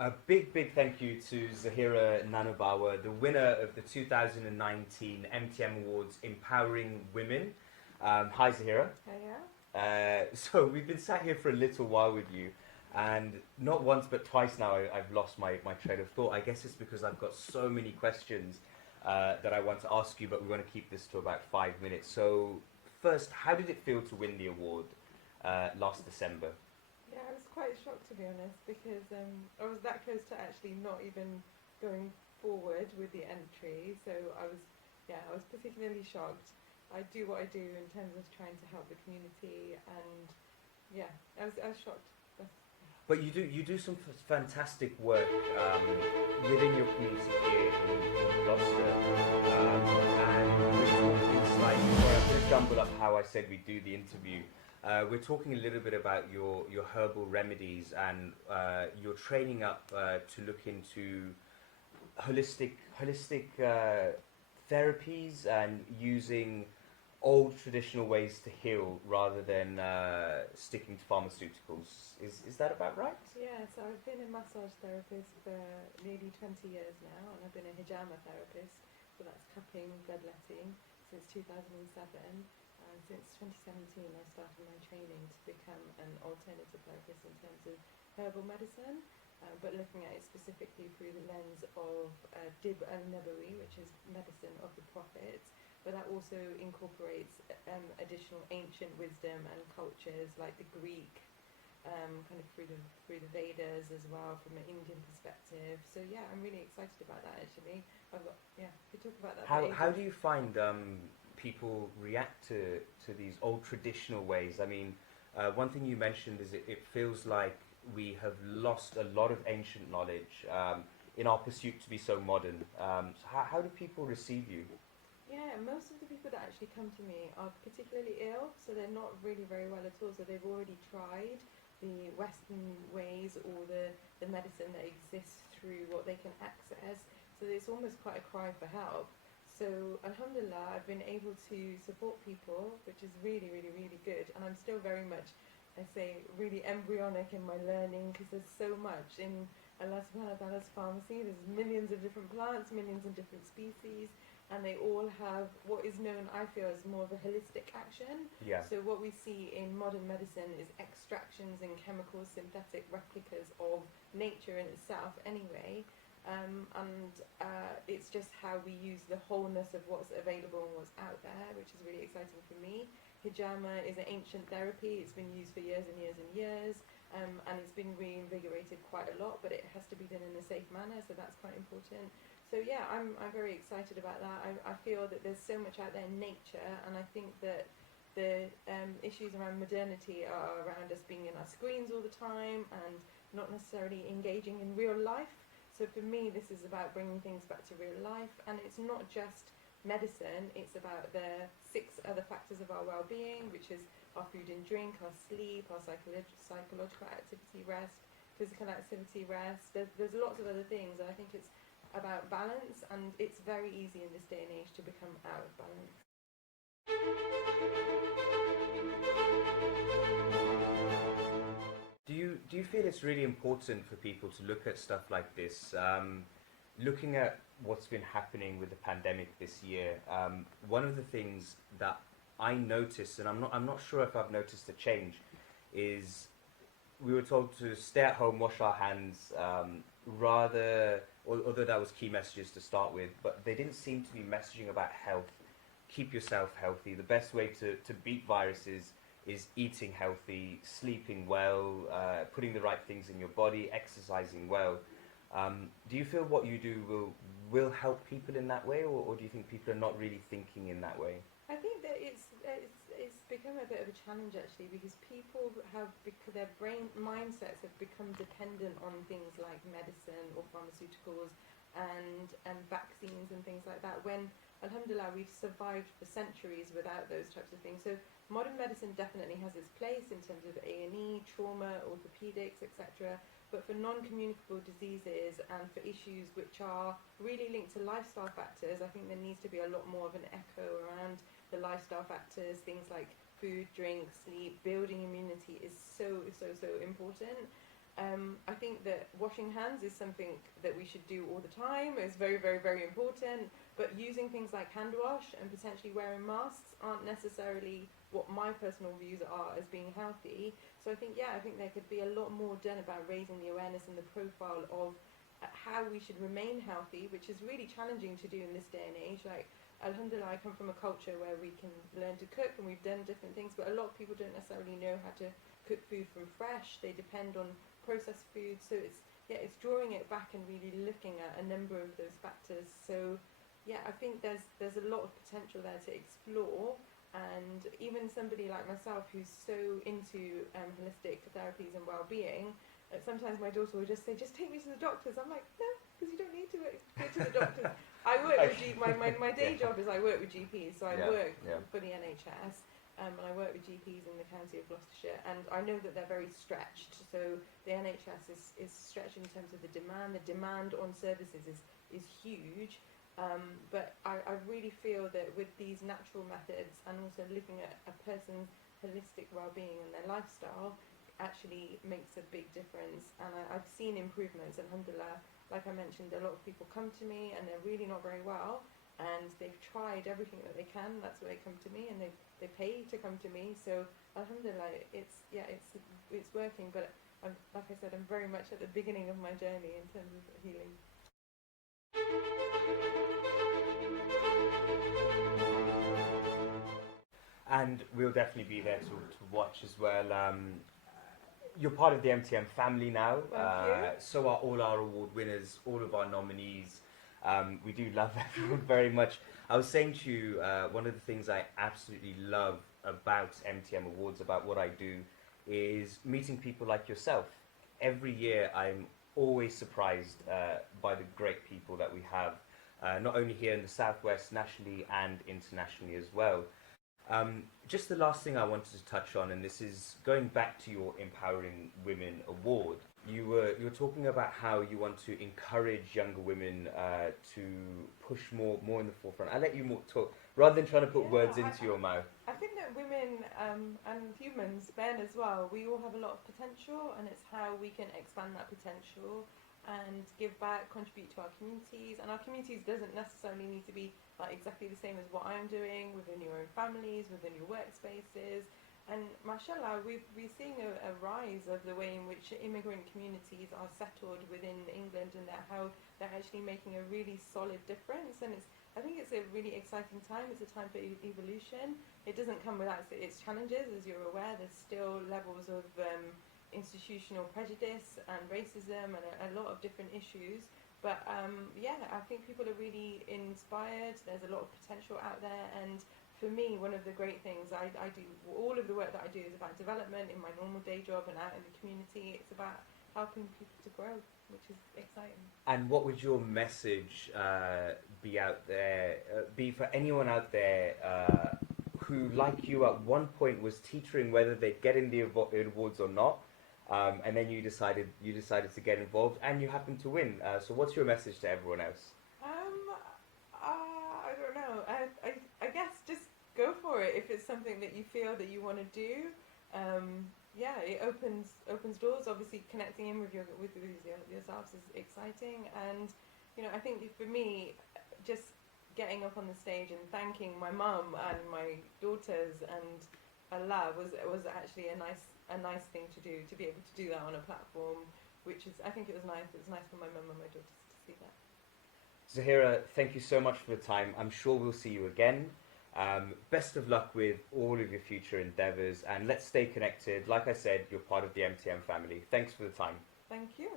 A big thank you to Zaheera Nanabawa, the winner of the 2019 MTM Awards Empowering Women. Hi, Zaheera. Yeah. So we've been sat here for a little while with you, and not once but twice now I've lost my train of thought. I guess it's because I've got so many questions that I want to ask you, but we want to keep this to about 5 minutes. So first, how did it feel to win the award last December? Yeah, I was quite shocked to be honest because I was that close to actually not even going forward with the entry. So I was particularly shocked. I do what I do in terms of trying to help the community, and yeah, I was shocked. But you do some fantastic work within your community here in Gloucester, and we're talking slightly. Sorry, I'm going to jumble up how I said we do the interview. We're talking a little bit about your herbal remedies and you're training up to look into holistic therapies and using old traditional ways to heal rather than sticking to pharmaceuticals. Is that about right? Yeah, so I've been a massage therapist for nearly 20 years now, and I've been a hijama therapist, so that's cupping, bloodletting, since 2007. And since 2017, I started my training to become an alternative therapist in terms of herbal medicine, but looking at it specifically through the lens of Dib al-Nabawi, which is medicine of the prophets, but that also incorporates additional ancient wisdom and cultures like the Greek, kind of through the Vedas as well from an Indian perspective. So yeah, I'm really excited about that actually. We talk about that. How do you find people react to these old traditional ways? I mean, one thing you mentioned is it feels like we have lost a lot of ancient knowledge in our pursuit to be so modern. So how do people receive you? Yeah, most of the people that actually come to me are particularly ill, so they're not really very well at all. So they've already tried the Western ways or the medicine that exists through what they can access. So it's almost quite a cry for help. So alhamdulillah, I've been able to support people, which is really good. And I'm still very much, I say, really embryonic in my learning because there's so much in Allah subhanahu wa ta'ala's pharmacy. There's millions of different plants, millions of different species, and they all have what is known, I feel, as more of a holistic action. Yeah. So what we see in modern medicine is extractions and chemical synthetic replicas of nature in itself anyway. It's just how we use the wholeness of what's available and what's out there, which is really exciting for me. Hijama is an ancient therapy. It's been used for years and years and years, and it's been reinvigorated quite a lot, but it has to be done in a safe manner, so that's quite important. So yeah, I'm very excited about that. I feel that there's so much out there in nature, and I think that the issues around modernity are around us being in our screens all the time and not necessarily engaging in real life. So for me, this is about bringing things back to real life, and it's not just medicine, it's about the 6 other factors of our well-being, which is our food and drink, our sleep, our psychological activity, rest, physical activity, rest. There's lots of other things, and I think it's about balance, and it's very easy in this day and age to become out of balance. Do you feel it's really important for people to look at stuff like this? Looking at what's been happening with the pandemic this year, one of the things that I noticed, and I'm not sure if I've noticed a change, is we were told to stay at home, wash our hands, although that was key messages to start with, but they didn't seem to be messaging about health. Keep yourself healthy. The best way to beat viruses is eating healthy, sleeping well, putting the right things in your body, exercising well. Do you feel what you do will help people in that way, or do you think people are not really thinking in that way? I think that it's become a bit of a challenge actually, because people because their brain mindsets have become dependent on things like medicine or pharmaceuticals and vaccines and things like that, when alhamdulillah we've survived for centuries without those types of things. So modern medicine definitely has its place in terms of A&E, trauma, orthopedics, etc. But for non-communicable diseases and for issues which are really linked to lifestyle factors, I think there needs to be a lot more of an echo around the lifestyle factors. Things like food, drink, sleep, building immunity is so important. I think that washing hands is something that we should do all the time. It's very, very, very important. But using things like hand wash and potentially wearing masks aren't necessarily what my personal views are as being healthy. So I think there could be a lot more done about raising the awareness and the profile of how we should remain healthy, which is really challenging to do in this day and age. Like, alhamdulillah, I come from a culture where we can learn to cook and we've done different things, but a lot of people don't necessarily know how to cook food from fresh. They depend on processed food. So it's drawing it back and really looking at a number of those factors. So I think there's a lot of potential there to explore. And even somebody like myself who's so into holistic therapies and well-being, sometimes my daughter will just say, just take me to the doctors. I'm like, no, because you don't need to go to the doctors. I work with my day job is I work with GPs, so I work for the NHS, and I work with GPs in the county of Gloucestershire, and I know that they're very stretched. So the NHS is stretched in terms of the demand. The demand on services is huge. But I really feel that with these natural methods and also looking at a person's holistic well-being and their lifestyle actually makes a big difference. And I've seen improvements, alhamdulillah. Like I mentioned, a lot of people come to me and they're really not very well, and they've tried everything that they can. That's why they come to me, and they pay to come to me. So alhamdulillah, it's working. But like I said, I'm very much at the beginning of my journey in terms of healing. And we'll definitely be there to watch as well. You're part of the MTM family now. So are all our award winners, all of our nominees. We do love everyone very much. I was saying to you, one of the things I absolutely love about MTM Awards, about what I do, is meeting people like yourself. Every year I'm always surprised by the great people that we have, not only here in the Southwest, nationally and internationally as well. Just the last thing I wanted to touch on, and this is going back to your Empowering Women Award. You were talking about how you want to encourage younger women to push more in the forefront. I'll let you talk, rather than trying to put words into your mouth. I think that women and humans, men as well, we all have a lot of potential, and it's how we can expand that potential and give back, contribute to our communities. And our communities doesn't necessarily need to be like exactly the same as what I'm doing within your own families, within your workspaces. And mashallah, we're seeing a rise of the way in which immigrant communities are settled within England, and how they're actually making a really solid difference. And I think it's a really exciting time. It's a time for evolution. It doesn't come without its challenges, as you're aware. There's still levels of institutional prejudice and racism and a lot of different issues. But I think people are really inspired. There's a lot of potential out there, and for me, one of the great things I do, all of the work that I do is about development in my normal day job and out in the community. It's about helping people to grow, which is exciting. And what would your message be out there, be for anyone out there who, like you, at one point was teetering whether they'd get in the awards or not, and then you decided to get involved, and you happened to win. So what's your message to everyone else? I don't know. I guess just go for it if it's something that you feel that you want to do. It opens doors. Obviously, connecting in with yourselves is exciting, and I think for me, just getting up on the stage and thanking my mum and my daughters and Allah was actually a nice thing to do, to be able to do that on a platform, which is, I think it was nice. It was nice for my mum and my daughters to see that. Zaheera, thank you so much for the time. I'm sure we'll see you again. Best of luck with all of your future endeavours, and let's stay connected. Like I said, you're part of the MTM family. Thanks for the time. Thank you.